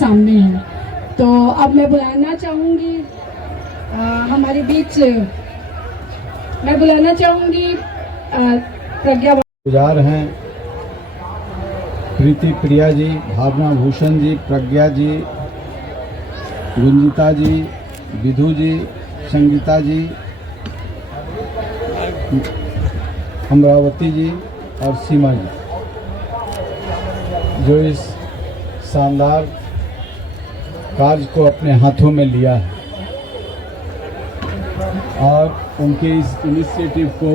सामने है। तो अब मैं बुलाना चाहूँगी हमारे बीच मैं बुलाना चाहूँगी प्रज्ञा गुजार हैं प्रीति प्रिया जी, भावना भूषण जी, प्रज्ञा जी, गुंजिता जी, विधु जी, संगीता जी, अमरावती जी और सीमा जी, जो इस शानदार कार्य को अपने हाथों में लिया है और उनके इस इनिशिएटिव को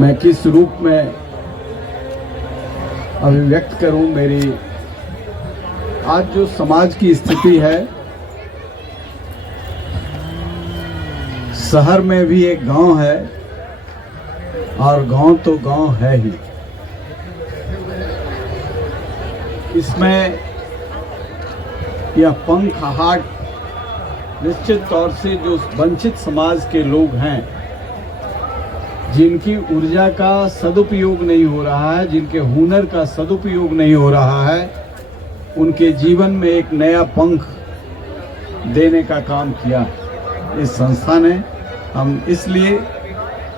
मैं किस रूप में अभिव्यक्त करूं। मेरी आज जो समाज की स्थिति है, शहर में भी एक गांव है और गांव तो गांव है ही। इसमें यह पंख हाट निश्चित तौर से जो वंचित समाज के लोग हैं, जिनकी ऊर्जा का सदुपयोग नहीं हो रहा है, जिनके हुनर का सदुपयोग नहीं हो रहा है, उनके जीवन में एक नया पंख देने का काम किया इस संस्था ने। हम इसलिए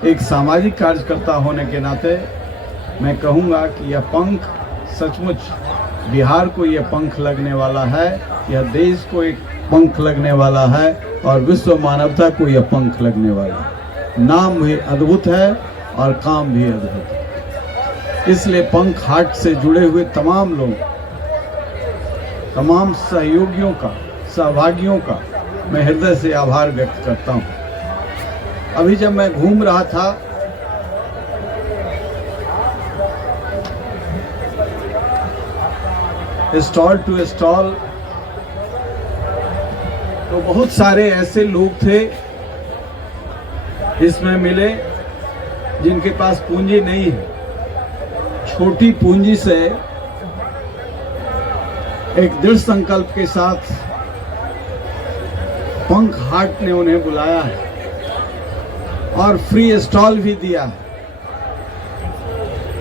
एक सामाजिक कार्यकर्ता होने के नाते मैं कहूँगा कि यह पंख सचमुच बिहार को यह पंख लगने वाला है, यह देश को एक पंख लगने वाला है और विश्व मानवता को यह पंख लगने वाला है। नाम भी अद्भुत है और काम भी अद्भुत है। इसलिए पंख हाट से जुड़े हुए तमाम लोग, तमाम सहयोगियों का, सहभागियों का मैं हृदय से आभार व्यक्त करता हूँ। अभी जब मैं घूम रहा था स्टॉल टू स्टॉल, तो बहुत सारे ऐसे लोग थे इसमें मिले जिनके पास पूंजी नहीं है। छोटी पूंजी से एक दृढ़ संकल्प के साथ पंख हाट ने उन्हें बुलाया है और फ्री स्टॉल भी दिया है,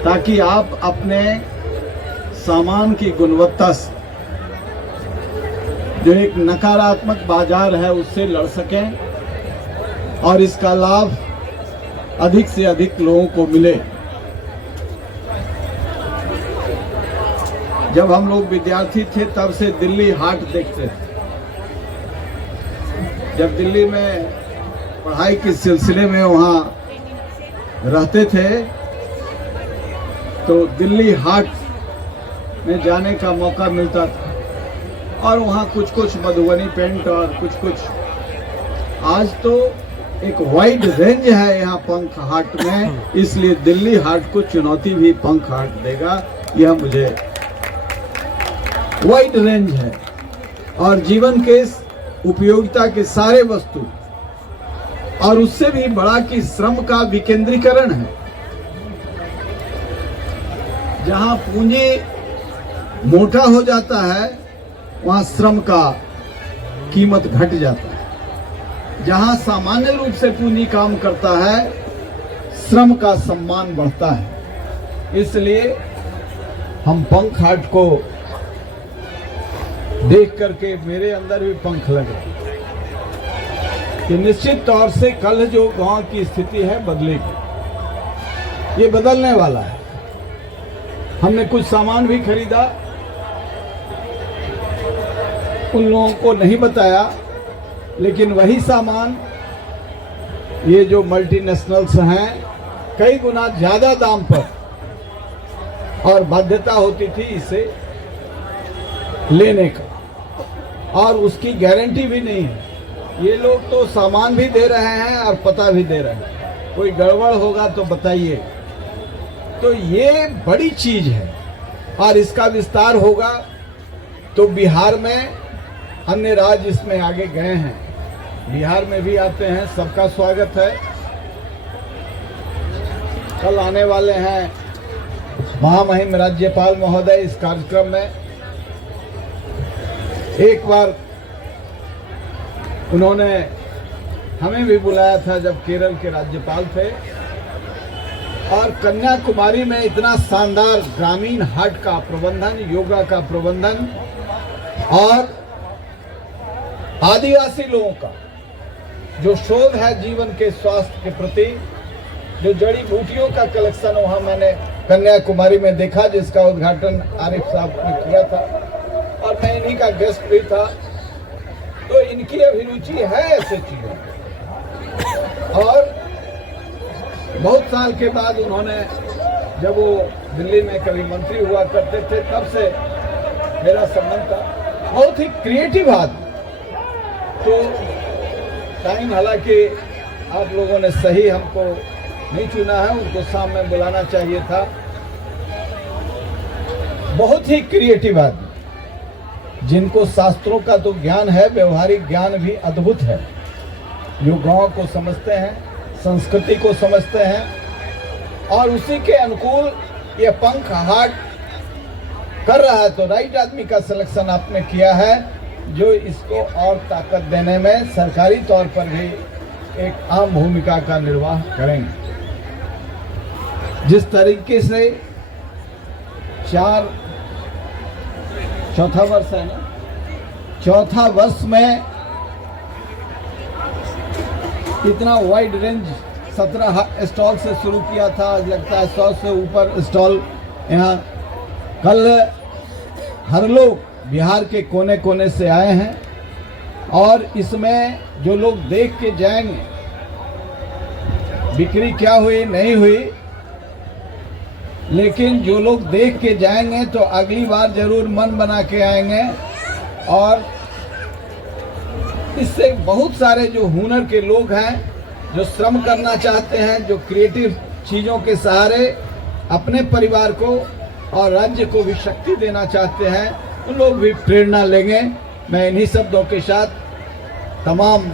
ताकि आप अपने सामान की गुणवत्ता से जो एक नकारात्मक बाजार है उससे लड़ सकें और इसका लाभ अधिक से अधिक लोगों को मिले। जब हम लोग विद्यार्थी थे तब से दिल्ली हाट देखते थे। जब दिल्ली में पढ़ाई के सिलसिले में वहाँ रहते थे तो दिल्ली हाट में जाने का मौका मिलता था और वहाँ कुछ कुछ मधुबनी पेंट और कुछ कुछ। आज तो एक वाइड रेंज है यहाँ पंख हाट में, इसलिए दिल्ली हाट को चुनौती भी पंख हाट देगा। यह मुझे वाइड रेंज है और जीवन के उपयोगिता के सारे वस्तु और उससे भी बड़ा कि श्रम का विकेंद्रीकरण है। जहाँ पूंजी मोटा हो जाता है वहाँ श्रम का कीमत घट जाता है। जहाँ सामान्य रूप से पूंजी काम करता है श्रम का सम्मान बढ़ता है। इसलिए हम पंख हाट को देख करके मेरे अंदर भी पंख लगे कि निश्चित तौर से कल जो गांव की स्थिति है बदलेगी। ये बदलने वाला है। हमने कुछ सामान भी खरीदा, उन लोगों को नहीं बताया, लेकिन वही सामान ये जो मल्टीनेशनल्स हैं कई गुना ज्यादा दाम पर, और बाध्यता होती थी इसे लेने का और उसकी गारंटी भी नहीं है। ये लोग तो सामान भी दे रहे हैं और पता भी दे रहे हैं, कोई गड़बड़ होगा तो बताइए। तो ये बड़ी चीज है और इसका विस्तार होगा तो बिहार में अन्य राज्य इसमें आगे गए हैं, बिहार में भी आते हैं, सबका स्वागत है। कल आने वाले हैं महामहिम राज्यपाल महोदय इस कार्यक्रम में। एक बार उन्होंने हमें भी बुलाया था जब केरल के राज्यपाल थे, और कन्याकुमारी में इतना शानदार ग्रामीण हाट का प्रबंधन, योगा का प्रबंधन और आदिवासी लोगों का जो शोध है जीवन के स्वास्थ्य के प्रति, जो जड़ी बूटियों का कलेक्शन वहां मैंने कन्याकुमारी में देखा, जिसका उद्घाटन आरिफ साहब ने किया था और मैं इन्हीं का गेस्ट भी था। तो इनकी अभिरुचि है ऐसे चीजों में। और बहुत साल के बाद उन्होंने, जब वो दिल्ली में कभी मंत्री हुआ करते थे, तब से मेरा संबंध था। बहुत ही क्रिएटिव आदमी। तो टाइम हालांकि आप लोगों ने सही हमको नहीं चुना है, उनको सामने बुलाना चाहिए था। बहुत ही क्रिएटिव आदमी, जिनको शास्त्रों का तो ज्ञान है, व्यवहारिक ज्ञान भी अद्भुत है, जो गांव को समझते हैं, संस्कृति को समझते हैं और उसी के अनुकूल ये पंख हाट कर रहा है। तो राइट आदमी का सिलेक्शन आपने किया है, जो इसको और ताकत देने में सरकारी तौर पर भी एक अहम भूमिका का निर्वाह करेंगे। जिस तरीके से चौथा वर्ष है ना, चौथा वर्ष में इतना वाइड रेंज 17 स्टॉल से शुरू किया था, आज लगता है 100 से ऊपर स्टॉल यहाँ। कल हर लोग बिहार के कोने कोने से आए हैं और इसमें जो लोग देख के जाएंगे, बिक्री क्या हुई नहीं हुई, लेकिन जो लोग देख के जाएंगे तो अगली बार जरूर मन बना के आएंगे। और इससे बहुत सारे जो हुनर के लोग हैं, जो श्रम करना चाहते हैं, जो क्रिएटिव चीज़ों के सहारे अपने परिवार को और राज्य को भी शक्ति देना चाहते हैं, उन लोग भी प्रेरणा लेंगे। मैं इन्हीं शब्दों के साथ तमाम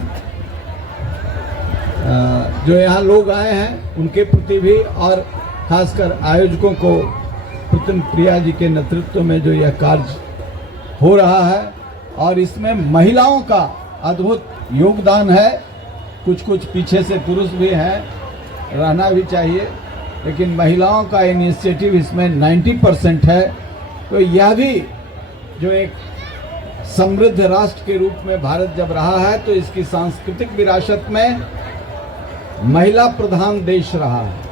जो यहाँ लोग आए हैं उनके प्रति भी, और खासकर आयोजकों को, पुतन प्रिया जी के नेतृत्व में जो यह कार्य हो रहा है, और इसमें महिलाओं का अद्भुत योगदान है। कुछ कुछ पीछे से पुरुष भी हैं, रहना भी चाहिए, लेकिन महिलाओं का इनिशिएटिव इसमें 90% है। तो यह भी जो एक समृद्ध राष्ट्र के रूप में भारत जब रहा है, तो इसकी सांस्कृतिक विरासत में महिला प्रधान देश रहा है,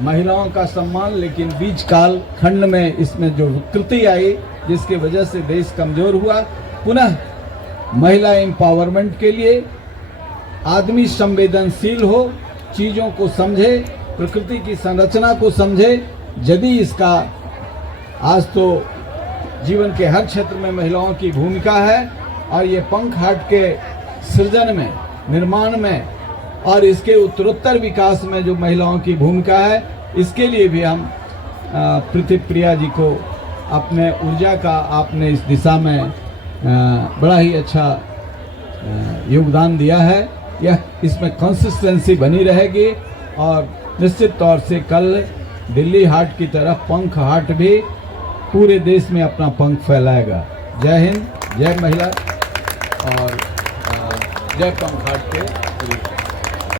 महिलाओं का सम्मान। लेकिन बीच काल खंड में इसमें जो विकृति आई, जिसकी वजह से देश कमजोर हुआ, पुनः महिला एम्पावरमेंट के लिए आदमी संवेदनशील हो, चीज़ों को समझे, प्रकृति की संरचना को समझे। यदि इसका आज तो जीवन के हर क्षेत्र में महिलाओं की भूमिका है, और ये पंख हाट के सृजन में, निर्माण में और इसके उत्तरोत्तर विकास में जो महिलाओं की भूमिका है, इसके लिए भी हम पृथ्वी प्रिया जी को अपने ऊर्जा का, आपने इस दिशा में बड़ा ही अच्छा योगदान दिया है। यह इसमें कंसिस्टेंसी बनी रहेगी और निश्चित तौर से कल दिल्ली हाट की तरफ पंख हाट भी पूरे देश में अपना पंख फैलाएगा। जय हिंद, जय महिला और जय पंख हाट के